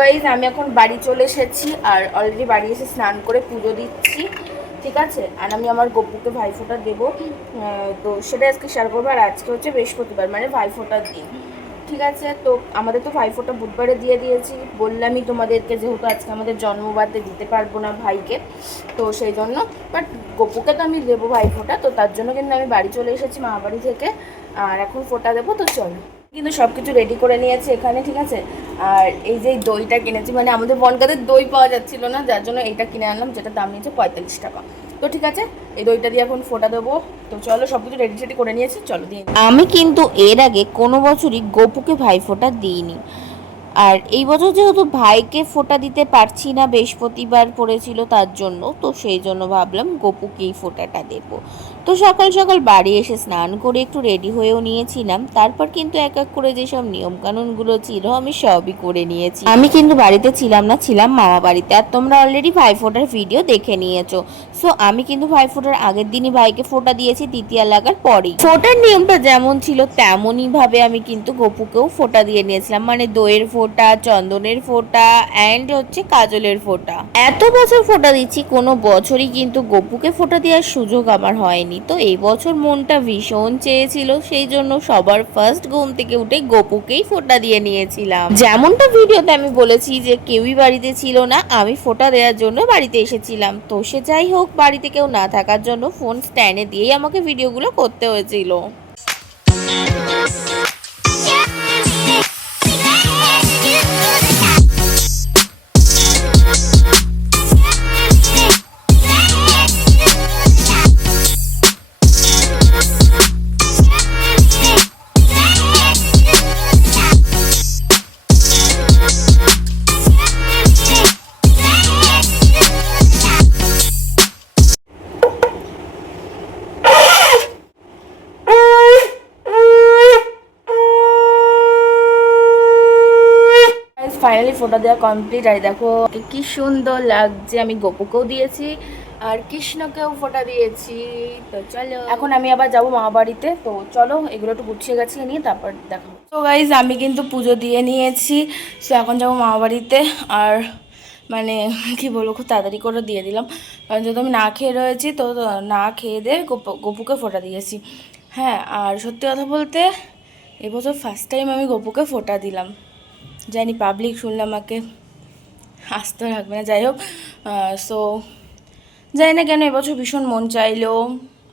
Guys আমি এখন বাড়ি চলে এসেছি আর অলরেডি বাড়ি এসে স্নান করে পুজো দিচ্ছি, ঠিক আছে। আর আমি আমার গপুকে ভাইফোঁটা দেবো, তো সেটা আজকে শেয়ার করবো। আর আজকে হচ্ছে বৃহস্পতিবার, মানে ভাইফোঁটার দিন, ঠিক আছে। তো আমাদের তো ভাইফোঁটা বুধবারে দিয়ে দিয়েছি, বললামই তোমাদেরকে, যেহেতু আজকে আমাদের জন্মবারে দিতে পারবো না ভাইকে, তো সেই জন্য। বাট গপুকে তো আমি দেবো ভাইফোঁটা, তো তার জন্য কিন্তু আমি বাড়ি চলে এসেছি মা বাড়ি থেকে, আর এখন ফোঁটা দেবো। তো চলো, কিন্তু সব কিছু রেডি করে নিয়েছি এখানে, ঠিক আছে। আর এই যে দইটা কিনেছি, মানে আমাদের বনগাঁদের দই পাওয়া যাচ্ছিল না, যার জন্য এইটা কিনে আনলাম, যেটা দাম নিয়েছে 45 টাকা। তো ঠিক আছে, এই দইটা দিয়ে এখন ফোঁটা দেবো। তো চলো, সব কিছু রেডি সেডি করে নিয়েছি, চলো দিয়ে। আমি কিন্তু এর আগে কোনো বছরই গপুকে ভাইফোঁটা দিইনি। আর এই বছর যেহেতু ভাইকে ফোঁটা দিতে পারছি না, বৃহস্পতিবার পড়েছিল তার জন্য, তো সেই জন্য ভাবলাম গপুকেই ফোঁটাটা দেব। তো সকাল সকাল বাড়ি এসে স্নান করে একটু রেডি হয়েও নিয়েছিলাম। তারপর কিন্তু এক এক করে যেসব নিয়মকানুনগুলো ছিল আমি সবই করে নিয়েছি। আমি কিন্তু বাড়িতে ছিলাম না, ছিলাম মামা বাড়িতে। আর তোমরা অলরেডি ভাইফোঁটার ভিডিও দেখে নিয়েছো। সো আমি কিন্তু ভাইফোঁটার আগের দিনই ভাইকে ফোঁটা দিয়েছি, তৃতীয়া লাগার পরেই। ফোঁটার নিয়মটা যেমন ছিল তেমনই ভাবে আমি কিন্তু গপুকেও ফোঁটা দিয়ে নিয়েছিলাম, মানে দইয়ের ফোঁটা, চন্দনের ফোঁটা অ্যান্ড হচ্ছে কাজলের ফোঁটা। এত বছর ফোঁটা দিচ্ছি, কোনো বছরই কিন্তু গপুকে ফোঁটা দেওয়ার সুযোগ আমার হয়নি। তো এই বছর মনটা ভীষণ চেয়েছিল, সেই জন্য সবার ফার্স্ট ঘুম থেকে উঠে গপুকেই ফোঁটা দিয়ে নিয়েছিলাম। যেমনটা ভিডিওতে আমি বলেছি যে কেউই বাড়িতে ছিল না, আমি ফোঁটা দেওয়ার জন্য বাড়িতে এসেছিলাম। তো সে যাই হোক, বাড়িতে কেউ না থাকার জন্য ফোন স্ট্যান্ডে দিয়েই আমাকে ভিডিওগুলো করতে হয়েছিল। ফাইনালি ফোঁটা দেওয়া কমপ্লিট। আর দেখো কি সুন্দর লাগছে, আমি গপুকেও দিয়েছি আর কৃষ্ণকেও ফোঁটা দিয়েছি। তো চলো, এখন আমি আবার যাবো মামা বাড়িতে। তো চলো, এগুলো একটু গুছিয়ে গাছিয়ে নিয়ে তারপর দেখাবো। তো গাইজ আমি কিন্তু পুজো দিয়ে নিয়েছি, সো এখন যাবো মামা বাড়িতে। আর মানে কি বলবো, খুব তাড়াতাড়ি করে দিয়ে দিলাম, কারণ যেহেতু আমি না খেয়ে রয়েছি, তো না খেয়ে দিয়ে গপুকে ফোঁটা দিয়েছি। হ্যাঁ, আর সত্যি কথা বলতে এবছর ফার্স্ট টাইম আমি গপুকে ফোঁটা দিলাম। জানি পাবলিক শুনলে আমাকে হাসতে রাখবে না, যাই হোক। সো জানি না কেন এবছর ভীষণ মন চাইলো,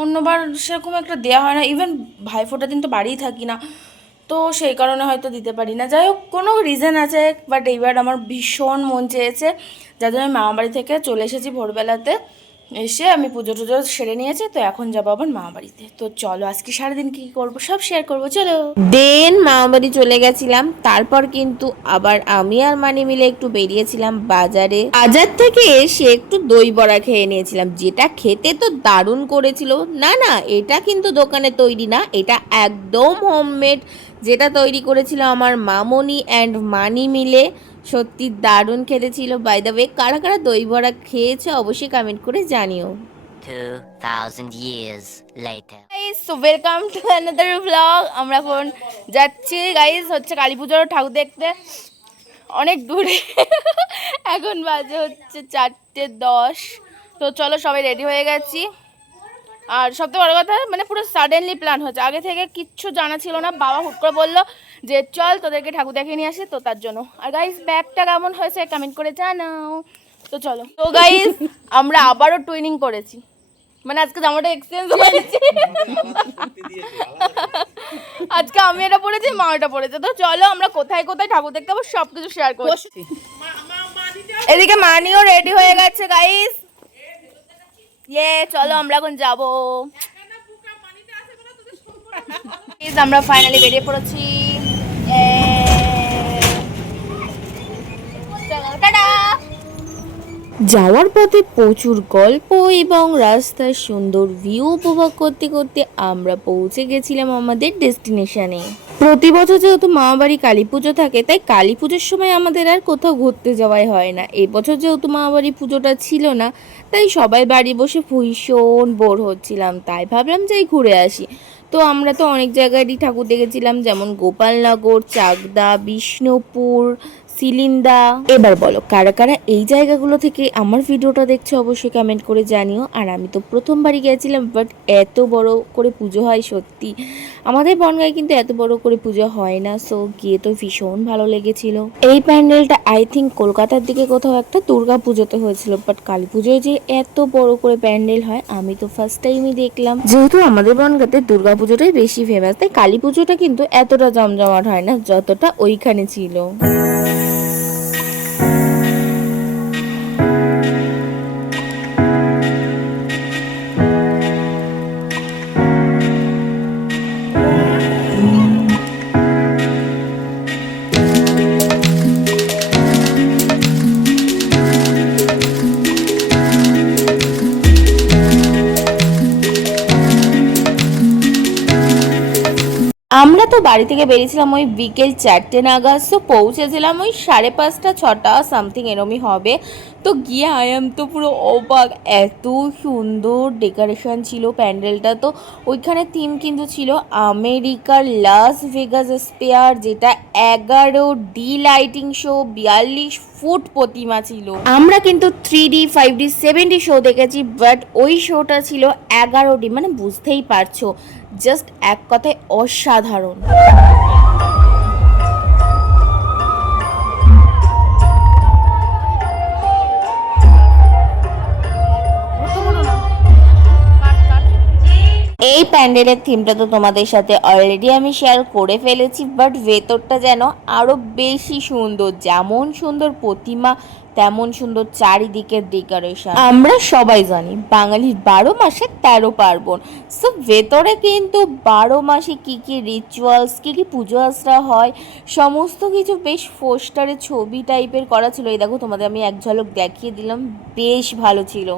অন্যবার সেরকম একটা দেওয়া হয় না, ইভেন ভাইফোঁটার দিন তো বাড়িই থাকি না, তো সেই কারণে হয়তো দিতে পারি না। যাই হোক, কোনো রিজন আছে, বাট এইবার আমার ভীষণ মন চেয়েছে, যার জন্য আমি মামা বাড়ি থেকে চলে এসেছি ভোরবেলাতে। এসে আমি পুজো টুজো সেরে নিয়েছি, তো এখন যাবো আবার মামা বাড়িতে। তো চলো, আজকে সারাদিন কী করবো সব শেয়ার করবো, চলো। দেন মামা বাড়ি চলে গেছিলাম, তারপর কিন্তু আবার আমি আর মানি মিলে একটু বেরিয়েছিলাম বাজারে। বাজার থেকে এসে একটু দই বড়া খেয়ে নিয়েছিলাম, যেটা খেতে তো দারুণ করেছিল। না না, এটা কিন্তু দোকানে তৈরি না, এটা একদম হোমমেড, যেটা তৈরি করেছিল আমার মামনি অ্যান্ড মানি মিলে। সত্যি দারুণ খেতে ছিল। বাই দ্য ওয়ে, কারা কারা দই বড়া খেয়েছে অবশ্যই কমেন্ট করে জানিও। 2000 years later. So welcome to another blog. আমরা এখন যাচ্ছি গাইজ হচ্ছে কালী পুজোর ঠাকুর দেখতে, অনেক দূরে। এখন বাজে হচ্ছে 4:10। তো চলো, সবাই রেডি হয়ে গেছি। আর সবথেকে বড় কথা, মানে পুরো সাডেনলি প্ল্যান হচ্ছে, আগে থেকে কিচ্ছু জানা ছিল না। বাবা হুট করে বললো যে চল তোদেরকে ঠাকুর দেখে নিয়ে আসি, তো তার জন্য। আর গাইজ ব্যাগটা কেমন হয়েছে কমেন্ট করে জানাও। তো চলো, তো গাইজ আমরা আবারও টুইনিং করেছি, মানে আজকে জামাটা এক্সচেঞ্জ হয়েছে। আজকে আমি এটা পড়েছি, মা এটা পড়েছে। তো চলো, আমরা কোথায় কোথায় ঠাকুর দেখতে পাবো সব কিছু শেয়ার করছি। এদিকে মানিও রেডি হয়ে গেছে গাইস, চলো আমরা এখন যাবো। আমরা ফাইনালি বেরিয়ে পড়েছি। টাটা। যাওয়ার পথে প্রচুর গল্প এবং রাস্তার সুন্দর ভিউ উপভোগ করতে করতে আমরা পৌঁছে গেছিলাম আমাদের ডেস্টিনেশনে। প্রতি বছর যেহেতু মামাবাড়ি কালী পুজো থাকে, তাই কালী পুজোর সময় আমাদের আর কোথাও ঘুরতে যাওয়াই হয় না। এবছর যেহেতু মামাবাড়ি পুজোটা ছিল না, তাই সবাই বাড়ি বসে ভীষণ বোর হচ্ছিলাম, তাই ভাবলাম যাই ঘুরে আসি। তো আমরা তো অনেক জায়গায়ই ঠাকুর দেখেছিলাম, যেমন গোপালনগর, চাকদা, বিষ্ণুপুর, সিলিন্দা। এবার বলো কারা কারা এই জায়গাগুলো থেকে আমার ভিডিওটা দেখছো, অবশ্যই কমেন্ট করে জানিও। আর আমি তো প্রথমবারই গেছিলাম, বাট এত বড় করে পুজো হয় সত্যি। আমাদের বনগাঁয় কিন্তু এত বড় করে পুজো হয় না, সো গিয়ে তো ভীষণ ভালো লেগেছিল। এই প্যান্ডেলটা আই থিঙ্ক কলকাতার দিকে কোথাও একটা দুর্গা পুজোতে হয়েছিল, বাট কালী পুজোয় যে এত বড় করে প্যান্ডেল হয় আমি তো ফার্স্ট টাইমই দেখলাম। যেহেতু আমাদের বনগাঁতে দুর্গা পুজোটাই বেশি ফেমাস, তাই কালী পুজোটা কিন্তু এতটা জমজমাট হয় না যতটা ওইখানে ছিল। আমরা তো বাড়ি থেকে বেরিয়েছিলাম ওই বিকেল 4টে নাগাদ, তো পৌঁছেছিলাম ওই 5:30 6টা সামথিং এরমই হবে। তো গিয়ে আয়াম তো পুরো অবাক, এত সুন্দর ডেকোরেশন ছিল প্যান্ডেলটা। তো ওইখানে থিম কিন্তু ছিল আমেরিকার লাস ভেগাস স্পেয়ার, যেটা 11D লাইটিং শো, 42 ফুট প্রতিমা ছিল। আমরা কিন্তু 3D 5D 7D শো দেখেছি, বাট ওই শোটা ছিল 11D, মানে বুঝতেই পারছো, জাস্ট এক কথায় অসাধারণ। এই প্যান্ডেলের থিমটা তো তোমাদের সাথে অলরেডি আমি শেয়ার করে ফেলেছি, বাট ভেতরটা যেন আরো বেশি সুন্দর। যেমন সুন্দর প্রতিমা, তেমন সুন্দর চারিদিকের ডেকোরেশন। আমরা সবাই জানি বাঙালির 12 মাসে 13 পার্বণ, সো ভেতরে কিন্তু 12 মাসে কি কি রিচুয়ালস, কি কি পুজো আশ্রা হয়, সমস্ত কিছু বেশ পোস্টারে ছবি টাইপের করা ছিল। এই দেখো তোমাদের আমি এক ঝলক দেখিয়ে দিলাম, বেশ ভালো ছিল।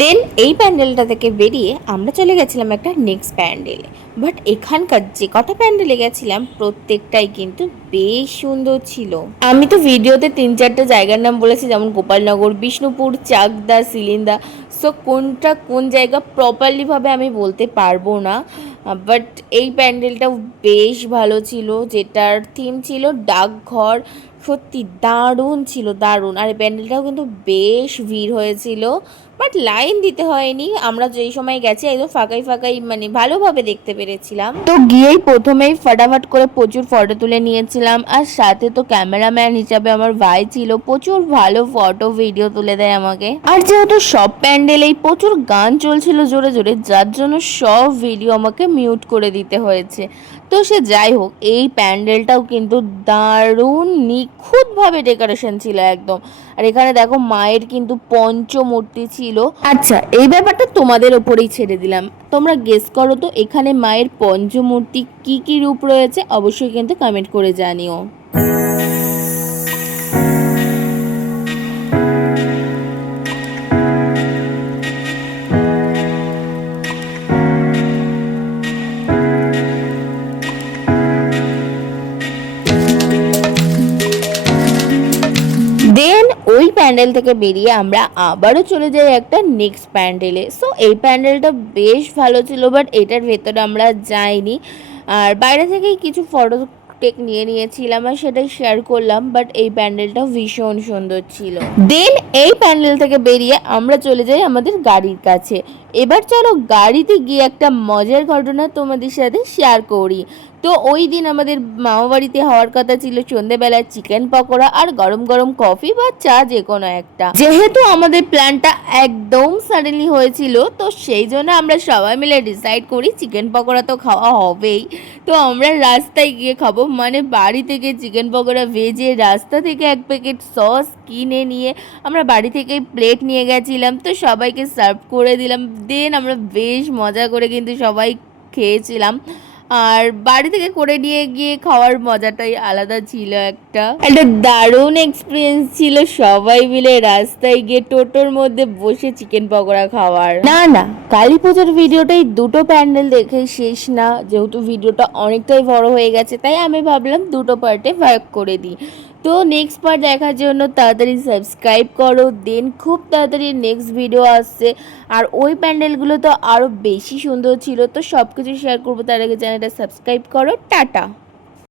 দেন এই প্যান্ডেলটা থেকে বেরিয়ে আমরা চলে গেছিলাম একটা নেক্সট প্যান্ডেলে। বাট এখানকার যে কটা প্যান্ডেলে গেছিলাম প্রত্যেকটাই কিন্তু বেশ সুন্দর ছিল। আমি তো ভিডিওতে 3-4টা জায়গার নাম বলেছি, যেমন গোপালনগর, বিষ্ণুপুর, চাকদা, সিলিন্দা। সো কোনটা কোন জায়গা প্রপারলি ভাবে আমি বলতে পারবো না, বাট এই প্যান্ডেলটাও বেশ ভালো ছিল, যেটার থিম ছিল ডাকঘর। সত্যি দারুণ ছিল, দারুণ। আর এই প্যান্ডেলটাও কিন্তু বেশ ভিড় হয়েছিল, বাট লাইন দিতে হয়নি। আমরা যেই সময় গেছি একদম ফাঁকাই ফাঁকাই, মানে ভালোভাবে দেখতে পেরেছিলাম। তো গিয়েই প্রথমেই ফটাফট করে প্রচুর ফটো তুলে নিয়েছিলাম, আর সাথে তো ক্যামেরাম্যান হিসাবে আমার ভাই ছিল, প্রচুর ভালো ফটো ভিডিও তুলে দেয় আমাকে। আর যেহেতু সব প্যান্ডেলেই প্রচুর গান চলছিল জোরে জোরে, যার জন্য সব ভিডিও আমাকে মিউট করে দিতে হয়েছে। তো সে যাই হোক, এই প্যান্ডেলটাও কিন্তু দারুণ নিখুঁতভাবে ডেকোরেশন ছিল একদম। আর এখানে দেখো মায়ের কিন্তু পঞ্চমূর্তি ছিল। আচ্ছা, এই ব্যাপারটা তোমাদের ওপরেই ছেড়ে দিলাম, তোমরা গেস করো তো এখানে মায়ের পঞ্চমূর্তি কি কি রূপ রয়েছে, অবশ্যই কিন্তু কমেন্ট করে জানিও। দেন ওই প্যান্ডেল থেকে বেরিয়ে আমরা আবারও চলে যাই একটা নেক্সট প্যান্ডেলে। সো এই প্যান্ডেলটা বেশ ভালো ছিল, বাট এটার ভেতরে আমরা যাইনি। আর বাইরে থেকেই কিছু ফটো টেক নিয়েছিলাম আর সেটাই শেয়ার করলাম, বাট এই প্যান্ডেলটা ভীষণ সুন্দর ছিল। দেন এই প্যান্ডেল থেকে বেরিয়ে আমরা চলে যাই আমাদের গাড়ির কাছে। এবার চলো গাড়িতে গিয়ে একটা মজার ঘটনা তোমাদের সাথে শেয়ার করি। তো ওই দিন আমাদের মামা বাড়িতে হওয়ার কথা ছিল সন্ধ্যেবেলায় চিকেন পকোড়া আর গরম গরম কফি বা চা, যে কোনো একটা। যেহেতু আমাদের প্ল্যানটা একদম সাডেনলি হয়েছিল, তো সেই জন্য আমরা সবাই মিলে ডিসাইড করি চিকেন পকোড়া তো খাওয়া হবেই। তো আমরা রাস্তায় গিয়ে খাবো, মানে বাড়ি থেকে চিকেন পকোড়া ভেজে রাস্তা থেকে এক প্যাকেট সস কিনে নিয়ে আমরা বাড়ি থেকে প্লেট নিয়ে গেছিলাম, তো সবাইকে সার্ভ করে দিলাম। দেন আমরা বেশ মজা করে কিন্তু সবাই খেয়েছিলাম। আর বাড়ি থেকে করে নিয়ে গিয়ে খাওয়ার মজাটাই আলাদা ছিল। একটা দারুণ এক্সপিরিয়েন্স ছিল সবাই মিলে রাস্তায় গিয়ে টোটোর মধ্যে বসে চিকেন পকোড়া খাওয়ার। না কালী পুজোর ভিডিওটাই দুটো প্যান্ডেল দেখে শেষ না, যেহেতু ভিডিওটা অনেকটাই বড় হয়ে গেছে তাই আমি ভাবলাম দুটো পার্টে ভাগ করে দিই। তো নেক্সট পার্ট দেখার জন্য তাড়াতাড়ি সাবস্ক্রাইব করো, দেন খুব তাড়াতাড়ি নেক্সট ভিডিও আসছে। আর ওই প্যান্ডেলগুলো তো আরও বেশি সুন্দর ছিল, তো সব কিছু শেয়ার করবো, তার আগে চ্যানেলটা সাবস্ক্রাইব করো। টাটা।